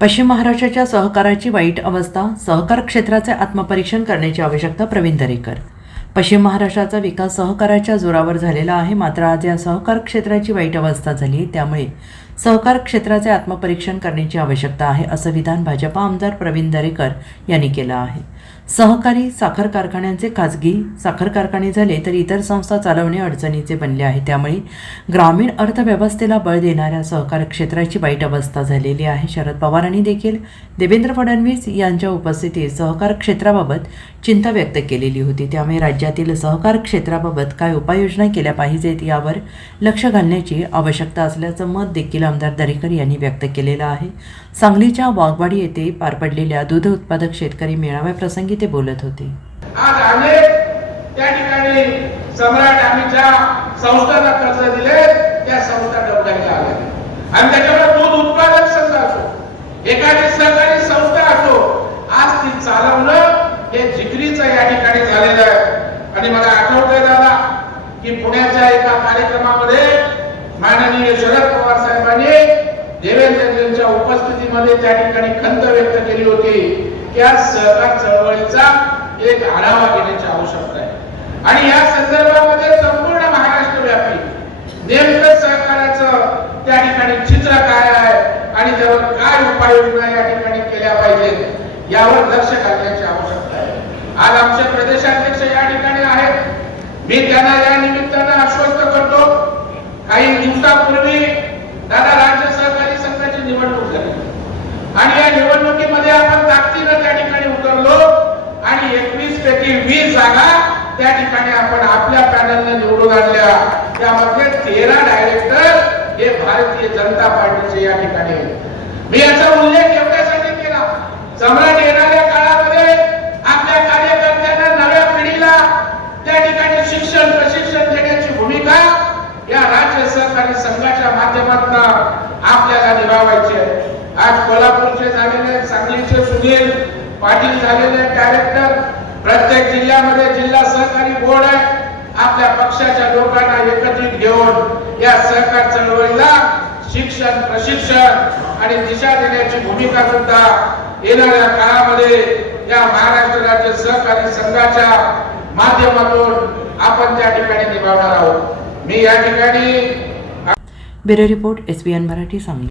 पश्चिम महाराष्ट्राच्या सहकाराची वाईट अवस्था सहकार क्षेत्राचे आत्मपरीक्षण करण्याची आवश्यकता प्रवीण दरेकर. पश्चिम महाराष्ट्राचा विकास सहकाराच्या जोरावर झालेला आहे मात्र आज या सहकार क्षेत्राची वाईट अवस्था झाली आहे. त्यामुळे सहकार क्षेत्राचे आत्मपरीक्षण करण्याची आवश्यकता आहे असं विधान भाजपा आमदार प्रवीण दरेकर यांनी केलं आहे. सहकारी साखर कारखान्यांचे खाजगी साखर कारखाने झाले तर इतर संस्था चालवणे अडचणीचे बनले आहे. त्यामुळे ग्रामीण अर्थव्यवस्थेला बळ देणाऱ्या सहकार क्षेत्राची वाईट अवस्था झालेली आहे. शरद पवारांनी देखील देवेंद्र फडणवीस यांच्या उपस्थितीत सहकार क्षेत्राबाबत चिंता व्यक्त केलेली होती. त्यामुळे राज्यातील सहकार क्षेत्राबाबत काय उपाययोजना केल्या पाहिजेत यावर लक्ष घालण्याची आवश्यकता असल्याचं मत देखील आमदार दरेकर यांनी व्यक्त केलेलं आहे. सांगलीच्या वाघवाडी येथे पार पडलेल्या दूध उत्पादक शेतकरी मेळाव्याप्रसंगी ते बोलत होते. आज अनेक त्या ठिकाणी सम्राट आम्ही ज्या संस्थांना कर्ज दिले त्या संस्था डबडायला आल्या. आणि त्याच्यामुळे दूध उत्पादक संघ असो एखादी सहकारी संस्था असो आज ती चालवणं हे जिकरीचं या ठिकाणी झालेलं आहे. आणि मला आठवतंय दादा की पुण्याच्या एका कार्यक्रमामध्ये माननीय शरद पवार साहेबांनी देवेंद्रजींच्या उपस्थितीमध्ये त्या ठिकाणी खंत व्यक्त केली होती की आज सहकार चळवळीचा एक आढावा घेण्याची आवश्यकता आहे. आणि या संदर्भामध्ये संपूर्ण महाराष्ट्र व्यापी नेमकं सहकाराचं त्या ठिकाणी चित्र काय आहे आणि त्यावर काय उपाययोजना या ठिकाणी केल्या पाहिजेत यावर लक्ष घालण्याची आवश्यकता आहे. आज आमचे प्रदेशाध्यक्ष या ठिकाणी आहेत. मी त्यांना या निमित्तानं आश्वस्त करतो काही दिवसापूर्वी दादा राज्य सहकारी संघाची निवडणूक झाली आणि या निवडणुकीमध्ये आपण ताकदीनं त्या ठिकाणी उतरलो आणि एकवीस पैकी वीस जागा त्या ठिकाणी आपण आपल्या पॅनलने निवडून आणल्या. त्यामध्ये तेरा डायरेक्टर हे भारतीय जनता पार्टीचे या ठिकाणी मी याचा उल्लेख एवढ्यासाठी केला. सम्राट येणाऱ्या काळामध्ये आपल्या कार्यकर्त्यांना नव्या पिढीला त्या ठिकाणी शिक्षण प्रशिक्षण देण्याची भूमिका या राज्य सहकारी संघाच्या माध्यमातून आपल्याला निभावायची आहे. आज कोल्हापूरचे झालेले सांगलीचे सुनील पाटील झालेले डायरेक्टर प्रत्येक जिल्ह्यामध्ये जिल्हा सहकारी बोर्ड आहे. आपल्या पक्षाच्या लोकांना एकत्रित घेऊन या सहकार चळवळीला शिक्षण प्रशिक्षण आणि दिशा देण्याची भूमिका सुद्धा येणाऱ्या काळामध्ये या महाराष्ट्र राज्य सहकारी संघाच्या माध्यमातून आपण त्या ठिकाणी निभावणार आहोत. मी या ठिकाणी bureau report S B N Marathi Sangli.